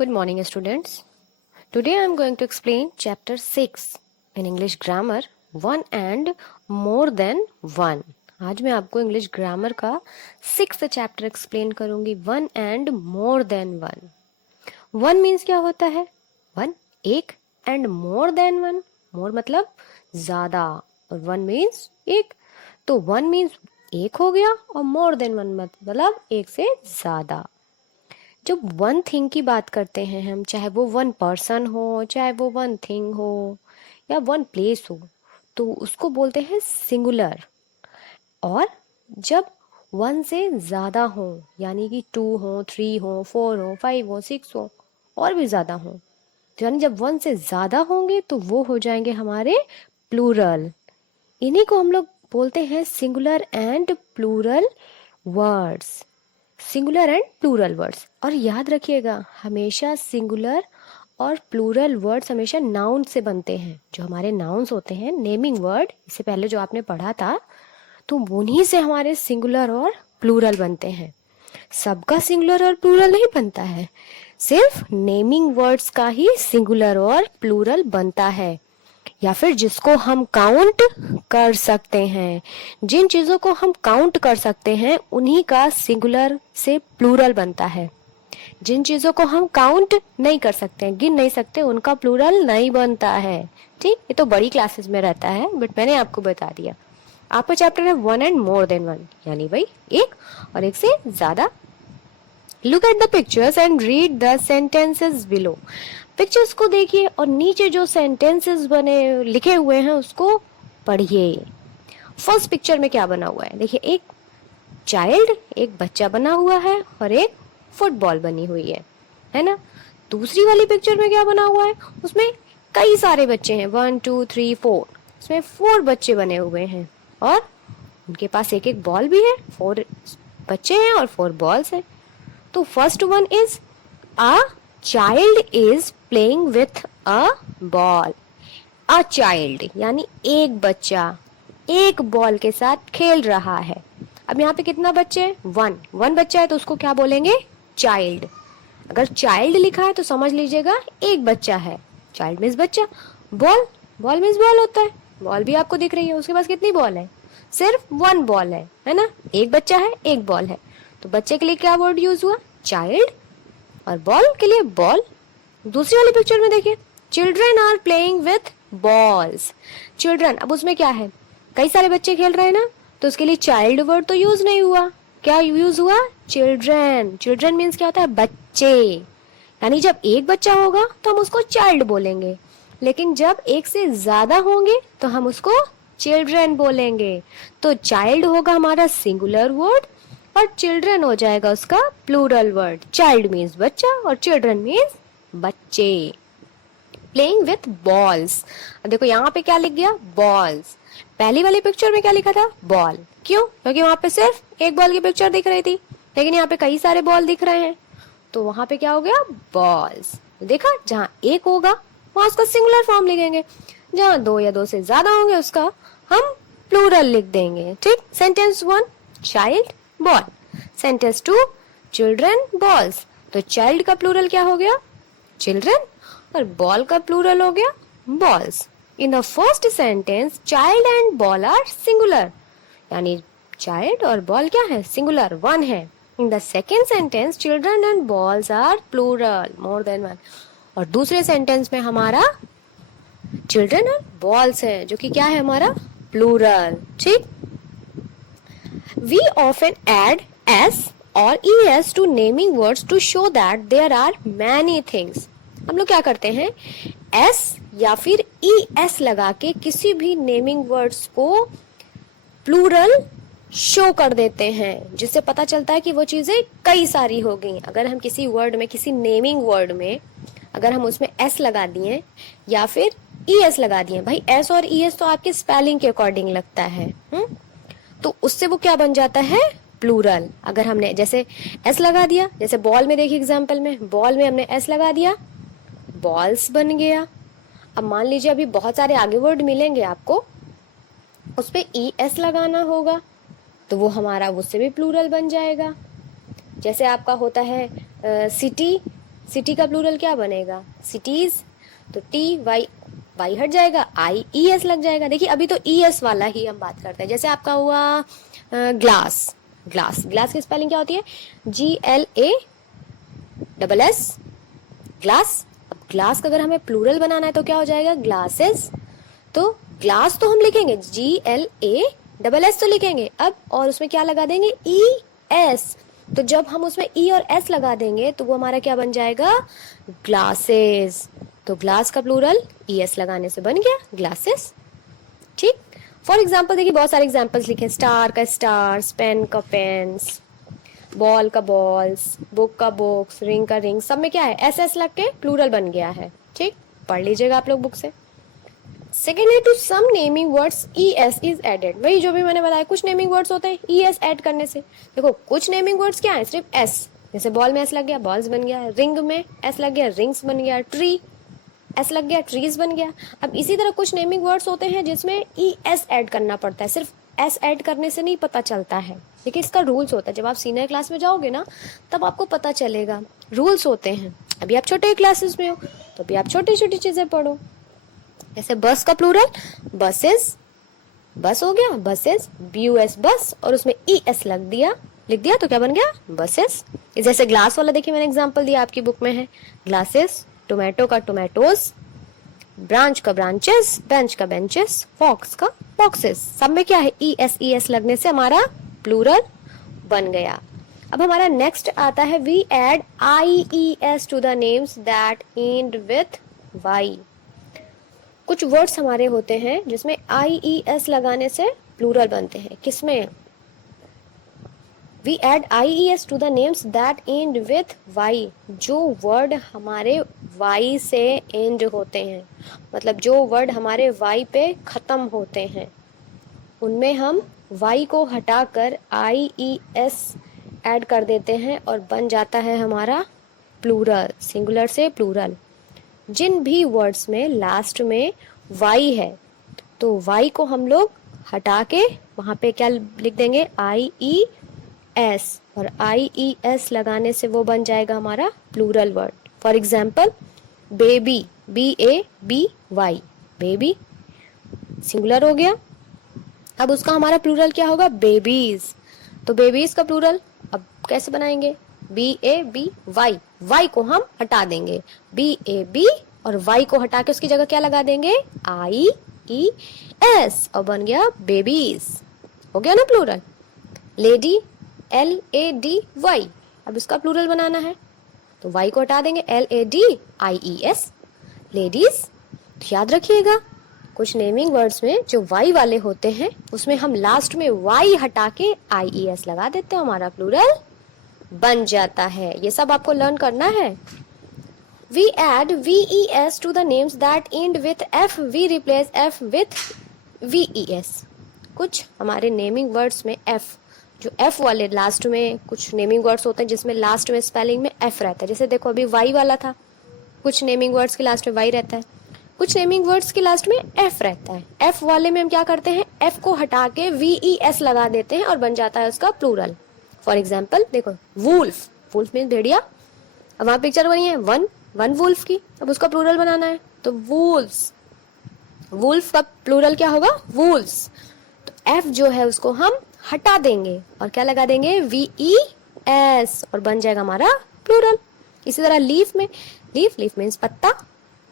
Good morning, students. Today I am going to explain chapter 6 in English grammar, one and more than one. आज मैं आपको English grammar का 6th chapter explain करूंगी, one and more than one. One means क्या होता है? One एक, and more than one, मोर मतलब ज्यादा और वन मीन्स एक. तो वन मीन्स एक हो गया और मोर देन वन मतलब एक से ज्यादा. जब वन थिंग की बात करते हैं हम, चाहे वो वन पर्सन हो, चाहे वो वन थिंग हो या वन प्लेस हो, तो उसको बोलते हैं सिंगुलर. और जब वन से ज़्यादा हो, यानी कि 2 हो, 3 हो, 4 हो, 5 हो, 6 हो और भी ज़्यादा हो, तो यानी जब वन से ज़्यादा होंगे तो वो हो जाएंगे हमारे प्लूरल. इन्हीं को हम लोग बोलते हैं singular and plural words. Singular and plural words. और याद रखिएगा, हमेशा सिंगुलर और प्लूरल वर्ड्स हमेशा नाउन से बनते हैं. जो हमारे नाउन्स होते हैं, नेमिंग वर्ड, इससे पहले जो आपने पढ़ा था, तो उन्हीं से हमारे सिंगुलर और प्लूरल बनते हैं. सबका सिंगुलर और प्लूरल नहीं बनता है, सिर्फ नेमिंग वर्ड्स का ही सिंगुलर और प्लूरल बनता है. या फिर जिसको हम काउंट कर सकते हैं, जिन चीज़ों को हम काउंट कर सकते हैं उन्हीं का सिंगुलर से प्लूरल बनता है. जिन चीज़ों को हम काउंट नहीं कर सकते हैं, गिन नहीं सकते, उनका प्लूरल नहीं बनता है. ठीक, ये तो बड़ी क्लासेस में रहता है, बट मैंने आपको बता दिया. आपका चैप्टर है one and more than one, यानी भाई एक और एक से ज़्यादा. Look at the pictures and read the sentences below. Pictures को देखिए और नीचे जो सेंटेंसेस बने लिखे हुए हैं उसको पढ़िए. फर्स्ट पिक्चर में क्या बना हुआ है? देखिए, एक चाइल्ड, एक बच्चा बना हुआ है और एक फुटबॉल बनी हुई है ना. दूसरी वाली पिक्चर में क्या बना हुआ है? उसमें कई सारे बच्चे हैं, 1 2 3 4. उसमें 4 बच्चे बने हुए हैं और उनके पास एक एक बॉल भी है. 4 बच्चे हैं और 4 बॉल्स हैं. तो first one is a child is playing with a ball. A child यानी एक बच्चा एक बॉल के साथ खेल रहा है. अब यहाँ पे कितना बच्चे हैं? वन बच्चा है, तो उसको क्या बोलेंगे? चाइल्ड. अगर चाइल्ड लिखा है तो समझ लीजिएगा एक बच्चा है. चाइल्ड मीन्स बच्चा. बॉल मीन्स बॉल होता है. बॉल भी आपको दिख रही है. उसके पास कितनी बॉल है? सिर्फ 1 बॉल है ना. एक बच्चा है, एक बॉल है, तो बच्चे के लिए क्या वर्ड यूज हुआ? चाइल्ड. और बॉल के लिए बॉल. दूसरी वाली पिक्चर में देखिए, children are playing with balls. Children, अब उसमें क्या है? कई सारे बच्चे खेल रहे हैं ना, तो उसके लिए चाइल्ड वर्ड तो यूज नहीं हुआ. क्या यूज हुआ? चिल्ड्रन. चिल्ड्रन मीन्स क्या होता है? बच्चे. यानी जब एक बच्चा होगा तो हम उसको चाइल्ड बोलेंगे, लेकिन जब एक से ज्यादा होंगे तो हम उसको चिल्ड्रन बोलेंगे. तो चाइल्ड होगा हमारा सिंगुलर वर्ड और चिल्ड्रन हो जाएगा उसका प्लूरल वर्ड. चाइल्ड मीन्स बच्चा और चिल्ड्रन मीन्स बच्चे. Playing with balls. देखो यहाँ पे क्या लिख गया? बॉल्स. पहली वाली पिक्चर में क्या लिखा था? बॉल. क्यों? क्योंकि वहां पे सिर्फ एक बॉल की पिक्चर दिख रही थी, लेकिन यहाँ पे कई सारे बॉल दिख रहे हैं, तो वहां पे क्या हो गया? बॉल्स. देखा, जहाँ एक होगा वहां उसका सिंगुलर फॉर्म लिखेंगे, जहाँ 2 या 2 से ज्यादा होंगे उसका हम प्लूरल लिख देंगे. ठीक. Sentence 1 child ball. Sentence 2 children balls. तो चाइल्ड का प्लूरल क्या हो गया? चिल्ड्रन. और बॉल का प्लूरल हो गया balls. In the first sentence child and ball are singular, यानी चाइल्ड और बॉल क्या है? सिंगुलर, 1 है. In the second sentence children and balls are plural, more than 1. और दूसरे सेंटेंस में हमारा चिल्ड्रन और बॉल्स है, जो कि क्या है? हमारा प्लूरल. ठीक. We often add s or es to naming words to show that there are many things. हम लोग क्या करते हैं? s या फिर es लगा के किसी भी नेमिंग वर्ड्स को प्लूरल शो कर देते हैं, जिससे पता चलता है कि वो चीजें कई सारी हो गई. अगर हम किसी वर्ड में, किसी नेमिंग वर्ड में अगर हम उसमें s लगा दिए या फिर es लगा दिए, भाई s और es तो आपके स्पेलिंग के अकॉर्डिंग लगता है, तो उससे वो क्या बन जाता है? प्लूरल. अगर हमने जैसे एस लगा दिया, जैसे बॉल में देखिए एग्जाम्पल में, बॉल में हमने एस लगा दिया, बॉल्स बन गया. अब मान लीजिए अभी बहुत सारे आगे वर्ड मिलेंगे आपको, उस पे ई एस लगाना होगा, तो वो हमारा उससे भी प्लूरल बन जाएगा. जैसे आपका होता है सिटी, सिटी का प्लूरल क्या बनेगा? सिटीज। तो टी वाई वाई हट जाएगा, आई ई एस लग जाएगा। देखिए अभी तो ई एस वाला ही हम बात करते हैं। जैसे आपका हुआ ग्लास, ग्लास, ग्लास की स्पेलिंग क्या होती है? GLASS, glass. अब ग्लास का अगर हमें प्लूरल बनाना है तो क्या हो जाएगा? ग्लासेस। तो ग्लास तो हम लिखेंगे GLASS तो लिखेंगे अब, और उसमें क्या लगा देंगे? ES। तो जब हम उसमें ई और एस लगा देंगे तो वो हमारा क्या बन जाएगा? ग्लासेस। तो ग्लास का प्लूरल ES लगाने से बन गया ग्लासेस। ठीक। फॉर एग्जाम्पल देखिए बहुत सारे एग्जाम्पल्स लिखे, स्टार का स्टार्स, पेन का पेन्स, बॉल का बॉल्स, बुक का बुक्स, रिंग का रिंग, सब में क्या है? SS लग के प्लूरल बन गया है। ठीक, पढ़ लीजिएगा आप लोग बुक से। Secondly, to some naming words ES is added. वही जो भी मैंने बताया, कुछ नेमिंग वर्ड्स होते हैं ES ऐड करने से। देखो कुछ नेमिंग वर्ड्स क्या है? सिर्फ S। जैसे बॉल में S लग गया, बॉल्स बन गया। रिंग में S लग गया, रिंग्स बन गया। ट्री S लग गया, ट्रीज बन गया। अब इसी तरह कुछ नेमिंग वर्ड्स होते हैं जिसमें ES ऐड करना पड़ता है। सिर्फ S ऐड करने से नहीं पता चलता है। देखिए इसका रूल्स होता है। जब आप सीनियर क्लास में जाओगे ना तब आपको पता चलेगा, रूल्स होते हैं। अभी आप छोटे क्लासेस में हो तो अभी आप छोटी छोटी चीजें पढ़ो। जैसे बस का प्लूरल बसेस, बस हो गया बसेस, BUS बस, और उसमें ES लिख दिया तो क्या बन गया? बसेस। जैसे ग्लास वाला देखिए मैंने एग्जांपल दिया, आपकी बुक में है ग्लासेस। टोमेटो का टोमेटोस, ब्रांच का ब्रांचेस, बेंच का बेंचेस, बॉक्स का बॉक्सेस। सब में क्या है? ES लगने से हमारा प्लूरल बन गया। अब हमारा नेक्स्ट आता है, we add IES to the names that end with Y। कुछ वर्ड्स हमारे होते हैं जिसमें IES लगाने से प्लूरल बनते हैं। किसमें? We add IES to the names that end with Y। जो वर्ड हमारे Y से एंड होते हैं, मतलब जो वर्ड हमारे Y पे खत्म होते हैं, उनमें हम Y को हटाकर IES ऐड कर देते हैं और बन जाता है हमारा प्लूरल, सिंगुलर से प्लूरल। जिन भी वर्ड्स में लास्ट में Y है तो Y को हम लोग हटा के वहाँ पे क्या लिख देंगे? IES, और IES लगाने से वो बन जाएगा हमारा plural word. For example baby, BABY, baby singular हो गया। अब उसका हमारा प्लूरल क्या होगा? बेबीज। तो बेबीज का प्लूरल अब कैसे बनाएंगे? BABY, Y को हम हटा देंगे, BAB, और Y को हटा के उसकी जगह क्या लगा देंगे? IES, और बन गया बेबीज। हो गया ना प्लूरल। लेडी, LADY, अब इसका प्लूरल बनाना है तो Y को हटा देंगे, LADIES, लेडीज। तो याद रखिएगा कुछ नेमिंग वर्ड्स में जो Y वाले होते हैं उसमें हम लास्ट में Y हटा के IES लगा देते हैं, हमारा प्लूरल बन जाता है। ये सब आपको लर्न करना है। We add VES to the names that end with F. We replace F with VES. कुछ हमारे नेमिंग वर्ड्स में F, जो F वाले लास्ट में, कुछ नेमिंग वर्ड्स होते हैं जिसमें लास्ट में स्पेलिंग में F रहता है। जैसे देखो अभी Y वाला था, कुछ नेमिंग वर्ड्स के लास्ट में Y रहता है, कुछ नेमिंग वर्ड्स के लास्ट में F रहता है। F वाले में हम क्या करते हैं? F को हटा के VES लगा देते हैं और बन जाता है उसका प्लूरल। फॉर एग्जाम्पल देखो वुल्फ, वुल्फ मीन्स भेड़िया। अब वहां पिक्चर बनी है वन वुल्फ की, अब उसका प्लूरल बनाना है तो वुल्फ्स। वुल्फ का प्लूरल क्या होगा? वुल्फ्स। तो F जो है उसको हम हटा देंगे और क्या लगा देंगे? VES, और बन जाएगा हमारा प्लूरल। इसी तरह लीफ में, लीफ मीन्स पत्ता,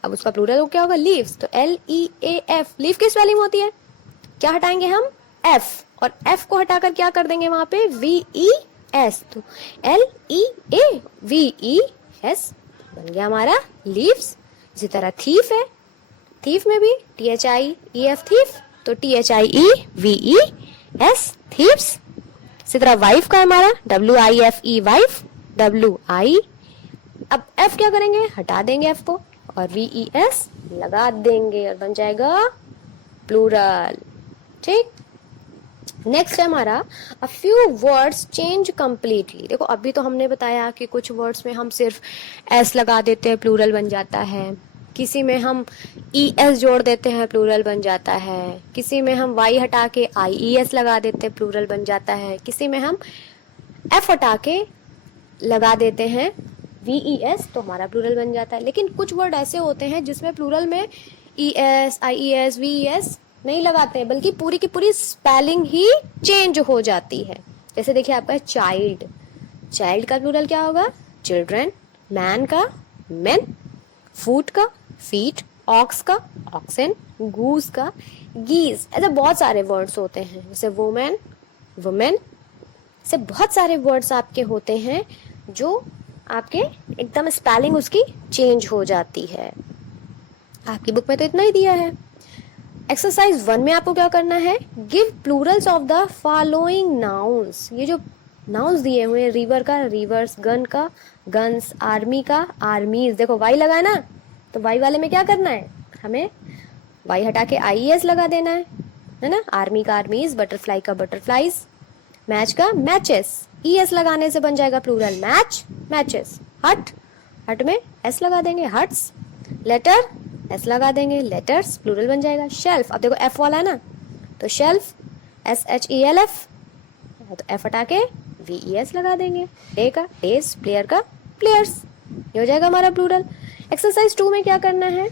अब उसका प्लूरल क्या होगा? लीव्स। तो LEAF, लीफ की स्पेलिंग होती है, क्या हटाएंगे हम? F, और F को हटाकर क्या कर देंगे वहां पे? VES, तो LEAVES बन गया हमारा लीव्स। इसी तरह थीफ है, थीफ में भी THIEF थीफ, तो THIEVES थीफ्स। इसी तरह वाइफ का हमारा WIFE वाइफ, WI। अब F क्या करेंगे? हटा देंगे F को और VES लगा देंगे और बन जाएगा प्लूरल। ठीक। नेक्स्ट है हमारा a few words change completely. देखो अभी तो हमने बताया कि कुछ वर्ड्स में हम सिर्फ S लगा देते हैं, प्लूरल बन जाता है। किसी में हम ES जोड़ देते हैं, प्लूरल बन जाता है। किसी में हम Y हटा के IES लगा देते हैं, प्लूरल बन जाता है। किसी में हम F हटा के लगा देते हैं VES तो हमारा प्लूरल बन जाता है। लेकिन कुछ वर्ड ऐसे होते हैं जिसमें प्लूरल में ES, IES, VES नहीं लगाते हैं, बल्कि पूरी की पूरी स्पेलिंग ही चेंज हो जाती है। जैसे देखिए आपका चाइल्ड, चाइल्ड का प्लूरल क्या होगा? चिल्ड्रन। मैन का मेन, फूट का फीट, ऑक्स का ऑक्सेन, गूस का गीज। ऐसे बहुत सारे वर्ड्स होते हैं, जैसे वुमेन, वुमेन। से बहुत सारे वर्ड्स आपके होते हैं जो आपके एकदम स्पेलिंग उसकी चेंज हो जाती है। आपकी बुक में तो इतना ही दिया है। एक्सरसाइज 1 में आपको क्या करना है? Give Plurals of the following nouns. ये जो नाउन्स दिए हुए हैं, रिवर का रिवर्स, गन का गन्स, आर्मी का आर्मीज। देखो वाई लगा है ना, तो वाई वाले में क्या करना है? हमें वाई हटा के IES लगा देना है ना। आर्मी का आर्मीज, बटरफ्लाई का बटरफ्लाईज, मैच का मैचेस। ES लगाने से बन जाएगा प्लूरल मैच, मैचेस। हट, हट में S लगा देंगे, हट्स। लेटर, S लगा देंगे, लेटर्स, प्लूरल बन जाएगा। शेल्फ, अब देखो F वाला है ना, तो शेल्फ SHELF, तो F हटा के VES लगा देंगे। डे का डेज, प्लेयर का प्लेयर्स, ये हो जाएगा हमारा प्लूरल। एक्सरसाइज 2 में क्या करना है?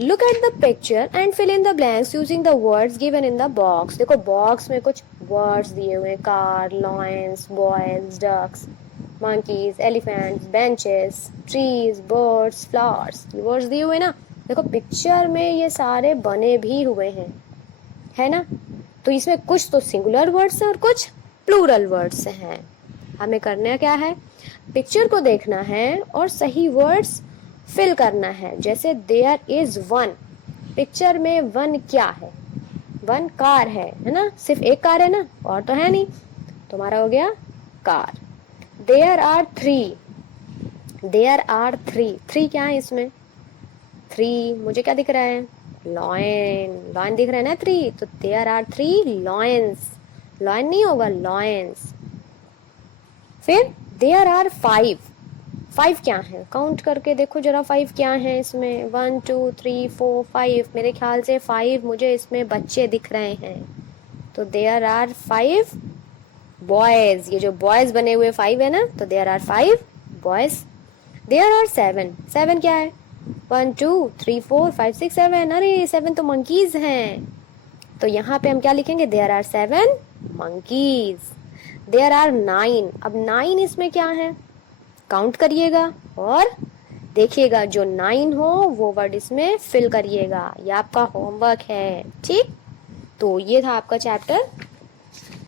Look at the picture and fill in the blanks using the words given in the box. देखो बॉक्स में कुछ वर्ड्स दिए हुए हैं, car, lions, boys, ducks, monkeys, elephants, benches, trees, birds, flowers, ये वर्ड्स दिए हुए ना। देखो पिक्चर में ये सारे बने भी हुए हैं, है ना। तो इसमें कुछ तो सिंगुलर वर्ड्स हैं और कुछ प्लूरल वर्ड्स हैं। हमें करना क्या है? पिक्चर को देखना है और सही वर्ड्स फिल करना है। जैसे देयर इज वन, पिक्चर में वन क्या है? वन कार है ना, सिर्फ एक कार है ना, और तो है नहीं, तो हमारा हो गया car. There are three, there are three, three क्या है इसमें? थ्री मुझे क्या दिख रहा है? लॉयन, लॉयन दिख रहा है ना थ्री, तो there are three lions. Lion नहीं होगा, लॉयंस। फिर देयर आर फाइव, फाइव क्या है? काउंट करके देखो जरा, फाइव क्या है इसमें? 1 2 3 4 5, मेरे ख्याल से 5 मुझे इसमें बच्चे दिख रहे हैं, तो देयर आर 5 बॉयज। ये जो बॉयज बने हुए 5 है ना, तो there are 5 boys. There are 7, 7 क्या है? 1 2 3 4 5 6 7, अरे 7 तो मंकीज हैं, तो यहाँ पे हम क्या लिखेंगे? There are 7 monkeys. There are 9, अब 9 इसमें क्या है? काउंट करिएगा और देखिएगा, जो 9 हो वो वर्ड इसमें फिल करिएगा। ये आपका होमवर्क है, ठीक। तो ये था आपका चैप्टर